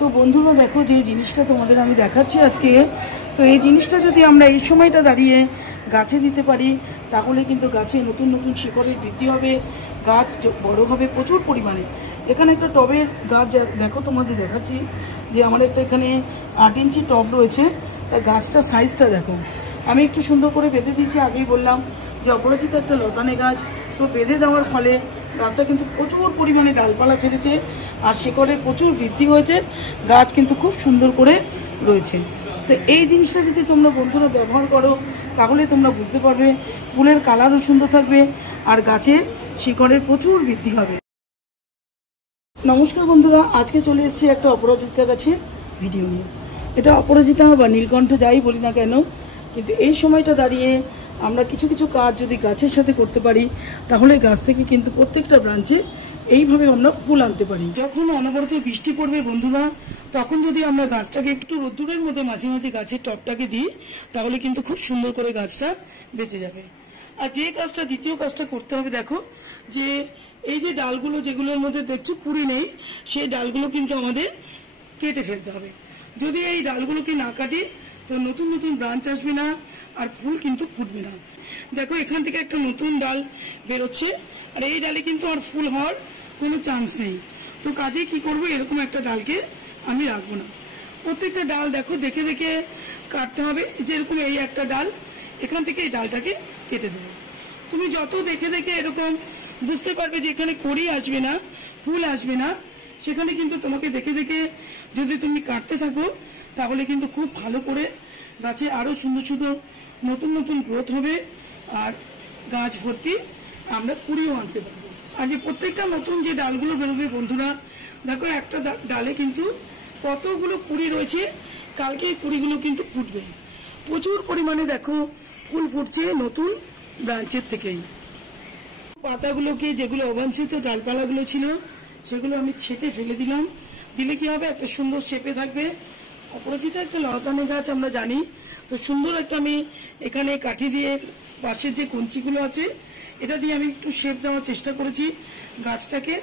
তো বন্ধুরা দেখো যে জিনিসটা তোমাদের আমি দেখাচ্ছি আজকে, তো এই জিনিসটা যদি আমরা এই সময়টা দাঁড়িয়ে গাছে দিতে পারি তাহলে কিন্তু গাছে নতুন নতুন শিকড়ের বৃদ্ধি হবে, গাছ বড় হবে প্রচুর পরিমাণে। এখানে একটা টবের গাছ দেখো তোমাদের দেখাচ্ছি যে আমার একটা এখানে 8 ইঞ্চি টব রয়েছে, তাই গাছটার সাইজটা দেখো। আমি একটু সুন্দর করে বেঁধে দিয়েছি, আগেই বললাম যে অপরাজিতা একটা লতানে গাছ, তো বেঁধে দেওয়ার ফলে গাছটা কিন্তু প্রচুর পরিমাণে ডালপালা ছেড়েছে আর শিকড়ের প্রচুর বৃদ্ধি হয়েছে, গাছ কিন্তু খুব সুন্দর করে রয়েছে। তো এই জিনিসটা যদি তোমরা বন্ধুরা ব্যবহার করো তাহলে তোমরা বুঝতে পারবে ফুলের কালারও সুন্দর থাকবে আর গাছের শিকড়ের প্রচুর বৃদ্ধি হবে। নমস্কার বন্ধুরা, আজকে চলে এসেছি একটা অপরাজিতা গাছের ভিডিও নিয়ে। এটা অপরাজিতা বা নীলকণ্ঠ যাই বলি না কেন, কিন্তু এই সময়টা দাঁড়িয়ে আমরা কিছু কিছু কাজ যদি গাছের সাথে করতে পারি তাহলে গাছ থেকে কিন্তু প্রত্যেকটা ব্রাঞ্চে এইভাবে আমরা ফুল আনতে পারি। যখন অনবরত বৃষ্টি পড়বে বন্ধুরা, তখন যদি আমরা গাছটাকে একটু রোদ্দুরের মধ্যে মাঝে মাঝে গাছের টবটাকে দিই তাহলে কিন্তু খুব সুন্দর করে গাছটা বেঁচে যাবে। আর যে কাজটা দ্বিতীয় কাজটা করতে হবে, দেখো যে এই যে ডালগুলো যেগুলোর মধ্যে দেখছো কুড়ি নেই, সেই ডালগুলো কিন্তু আমাদের কেটে ফেলতে হবে। যদি এই ডালগুলোকে না কাটি তো নতুন নতুন ব্রাঞ্চ আসবে না আর ফুল কিন্তু ফুটবে না। দেখো এখান থেকে একটা নতুন ডাল বেরোচ্ছে আর এই ডালে কিন্তু আর ফুল হওয়ার কোনো চান্স নেই। তো কাজে কি করব, এরকম একটা ডালকে আমি রাখবো না। প্রত্যেকটা ডাল দেখো দেখে দেখে কাটতে হবে। যেরকম এই একটা ডাল, এখান থেকে এই ডালটাকে কেটে দেবো। তুমি যত দেখে দেখে এরকম বুঝতে পারবে যে এখানে কড়ি আসবে না, ফুল আসবে না, সেখানে কিন্তু তোমাকে দেখে দেখে যদি তুমি কাটতে থাকো তাহলে কিন্তু খুব ভালো করে গাছে আরো সুন্দর সুন্দর নতুন নতুন গ্রোথ হবে আর গাছ ভর্তি আমরা কুড়িও আনতে পারবো। আর যে প্রত্যেকটা নতুন যে ডালগুলো বেরোবে বন্ধুরা, দেখো একটা ডালে কিন্তু কতগুলো কুড়ি রয়েছে, কালকে এই কুড়িগুলো কিন্তু ফুটবে প্রচুর পরিমাণে। দেখো ফুল ফুটছে নতুন ব্রাঞ্চের থেকেই। পাতাগুলোকে যেগুলো অবাঞ্ছিত ডালপালাগুলো ছিল সেগুলো আমি ছেটে ফেলে দিলাম। দিলে কি হবে, একটা সুন্দর শেপে থাকবে। অপরাজিতা একটা লতানে গাছ আমরা জানি, তো সুন্দর একটা আমি এখানে কাঠি দিয়ে পাশের যে কঞ্চিগুলো আছে এটা দিয়ে আমি একটু শেপ দেওয়ার চেষ্টা করেছি গাছটাকে,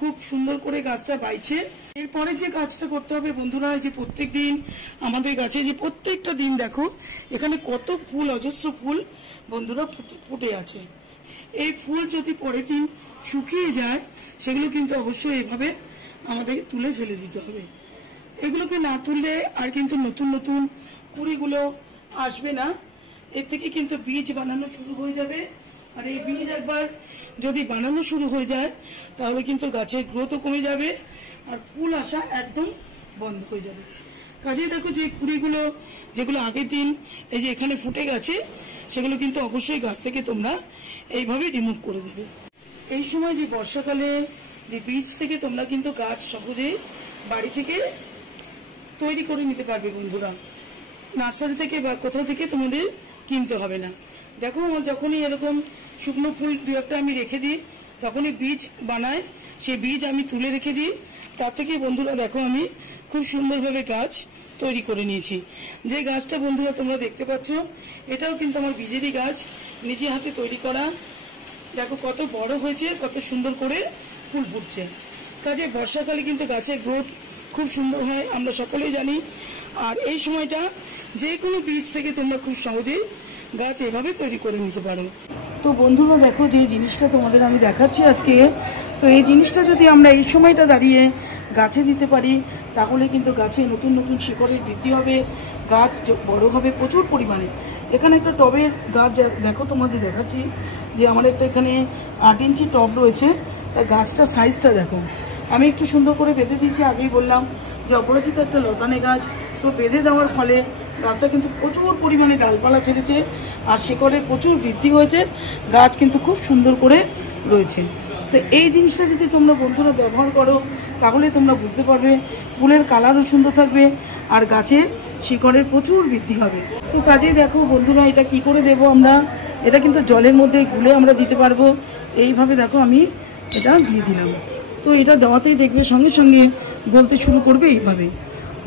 খুব সুন্দর করে গাছটা বাইছে। এরপরে যে কাজটা করতে হবে বন্ধুরা, যে প্রত্যেক দিন আমাদের গাছে যে প্রত্যেকটা দিন দেখো এখানে কত ফুল, অজস্র ফুল বন্ধুরা ফুটে আছে। এই ফুল যদি পরের দিন শুকিয়ে যায় সেগুলো কিন্তু অবশ্যই এভাবে আমাদের তুলে ফেলে দিতে হবে। এগুলোকে না তুললে আর কিন্তু নতুন নতুন কুড়িগুলো আসবে না, এর থেকে কিন্তু বীজ বানানো শুরু হয়ে যাবে। আর এই বীজ একবার যদি বানানো শুরু হয়ে যায় তাহলে কিন্তু গাছের গ্রোথও কমে যাবে আর ফুল আসা একদম বন্ধ হয়ে যাবে। কাজে দেখো যে কুড়িগুলো যেগুলো আগের দিন এই যে এখানে ফুটে গেছে সেগুলো কিন্তু অবশ্যই গাছ থেকে তোমরা এইভাবে রিমুভ করে দেবে। এই সময় যে বর্ষাকালে যে বীজ থেকে তোমরা কিন্তু গাছ সহজেই বাড়ি থেকে তৈরি করে নিতে পারবে বন্ধুরা, নার্সারি থেকে বা কোথাও থেকে তোমাদের কিনতে হবে না। দেখো আমার যখনই এরকম শুকনো ফুল দু একটা আমি রেখে দিই তখনই বীজ বানায়, সেই বীজ আমি তুলে রেখে দিই। তার থেকে বন্ধুরা দেখো আমি খুব সুন্দরভাবে গাছ তৈরি করে নিয়েছি। যে গাছটা বন্ধুরা তোমরা দেখতে পাচ্ছ এটাও কিন্তু আমার বীজেরই গাছ, নিজে হাতে তৈরি করা। দেখো কত বড় হয়েছে, কত সুন্দর করে ফুল ফুটছে। কাজে বর্ষাকালে কিন্তু গাছের গ্রোথ খুব সুন্দর হয়, আমরা সকলেই জানি। আর এই সময়টা যে কোনো বীজ থেকে তোমরা খুব সহজেই গাছ এভাবে তৈরি করে নিতে পারো। তো বন্ধুরা দেখো যে জিনিসটা তোমাদের আমি দেখাচ্ছি আজকে, তো এই জিনিসটা যদি আমরা এই সময়টা দাঁড়িয়ে গাছে দিতে পারি তাহলে কিন্তু গাছে নতুন নতুন শিকড়ের বৃদ্ধি হবে, গাছ বড় হবে প্রচুর পরিমাণে। এখানে একটা টবের গাছ দেখো তোমাদের দেখাচ্ছি যে আমার একটা এখানে 8 ইঞ্চি টব রয়েছে, তাই গাছটার সাইজটা দেখো। আমি একটু সুন্দর করে বেঁধে দিয়েছি, আগেই বললাম যে অপরাজিতা একটা লতানে গাছ, তো বেঁধে দেওয়ার ফলে গাছটা কিন্তু প্রচুর পরিমাণে ডালপালা ছেড়েছে আর শিকড়ের প্রচুর বৃদ্ধি হয়েছে, গাছ কিন্তু খুব সুন্দর করে রয়েছে। তো এই জিনিসটা যদি তোমরা বন্ধুরা ব্যবহার করো তাহলে তোমরা বুঝতে পারবে ফুলের কালারও সুন্দর থাকবে আর গাছের শিকড়ের প্রচুর বৃদ্ধি হবে। তো কাজেই দেখো বন্ধুরা এটা কি করে দেব আমরা, এটা কিন্তু জলের মধ্যে গুলে আমরা দিতে পারবো। এইভাবে দেখো আমি এটা দিয়ে দিলাম, তো এটা দেওয়াতেই দেখবে সঙ্গে সঙ্গে গলতে শুরু করবে। এইভাবে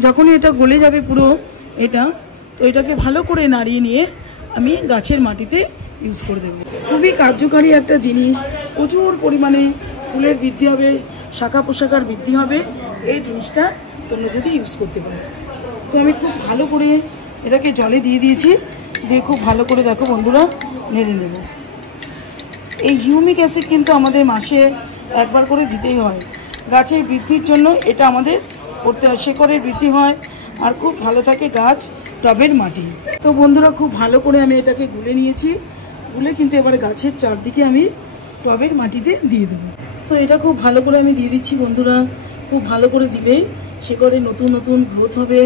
যখনই এটা গলে যাবে পুরো এটা, তো এটাকে ভালো করে নাড়িয়ে নিয়ে আমি গাছের মাটিতে ইউজ করে দেবো। খুবই কার্যকারী একটা জিনিস, প্রচুর পরিমাণে ফুলের বৃদ্ধি হবে, শাখা পোশাকার বৃদ্ধি হবে এই জিনিসটা তোমরা যদি ইউজ করতে পারো। তো আমি খুব ভালো করে এটাকে জলে দিয়ে দিয়েছি, দিয়ে খুব ভালো করে দেখো বন্ধুরা নেড়ে নেব। এই হিউমিক অ্যাসিড কিন্তু আমাদের মাসে একবার করে দিতেই হয়। গাছের বৃদ্ধির জন্য এটা আমাদের করতে হয়, শেকড়ের বৃদ্ধি হয় আর খুব ভালো থাকে গাছ, টবের মাটি। তো বন্ধুরা খুব ভালো করে আমি এটাকে গুলে নিয়েছি, গুলে কিন্তু এবারে গাছের চারদিকে আমি টবের মাটিতে দিয়ে দেবো। তো এটা খুব ভালো করে আমি দিয়ে দিচ্ছি বন্ধুরা। খুব ভালো করে দিলেই শিকড়ে নতুন নতুন গ্রোথ হবে,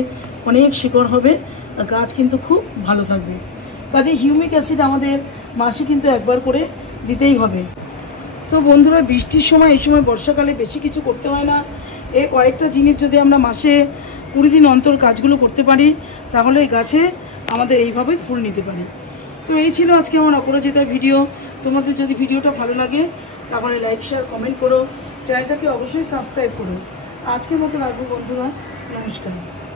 অনেক শিকড় হবে, গাছ কিন্তু খুব ভালো থাকবে। কাজে হিউমিক অ্যাসিড আমাদের মাসে কিন্তু একবার করে দিতেই হবে। তো বন্ধুরা বৃষ্টির সময়, এই সময় বর্ষাকালে বেশি কিছু করতে হয় না। এই কয়েকটা জিনিস যদি আমরা মাসে 20 দিন অন্তর কাজগুলো করতে পারি, তাহলে এই গাছে আমাদের এইভাবেই ফুল নিতে পারি। তো এই ছিল আজকে আমার অপরাজিতা ভিডিও। তোমাদের যদি ভিডিওটা ভালো লাগে তাহলে লাইক, শেয়ার, কমেন্ট করো, চ্যানেলটাকে অবশ্যই সাবস্ক্রাইব করো। আজকের মতো রাখবো বন্ধুরা, নমস্কার।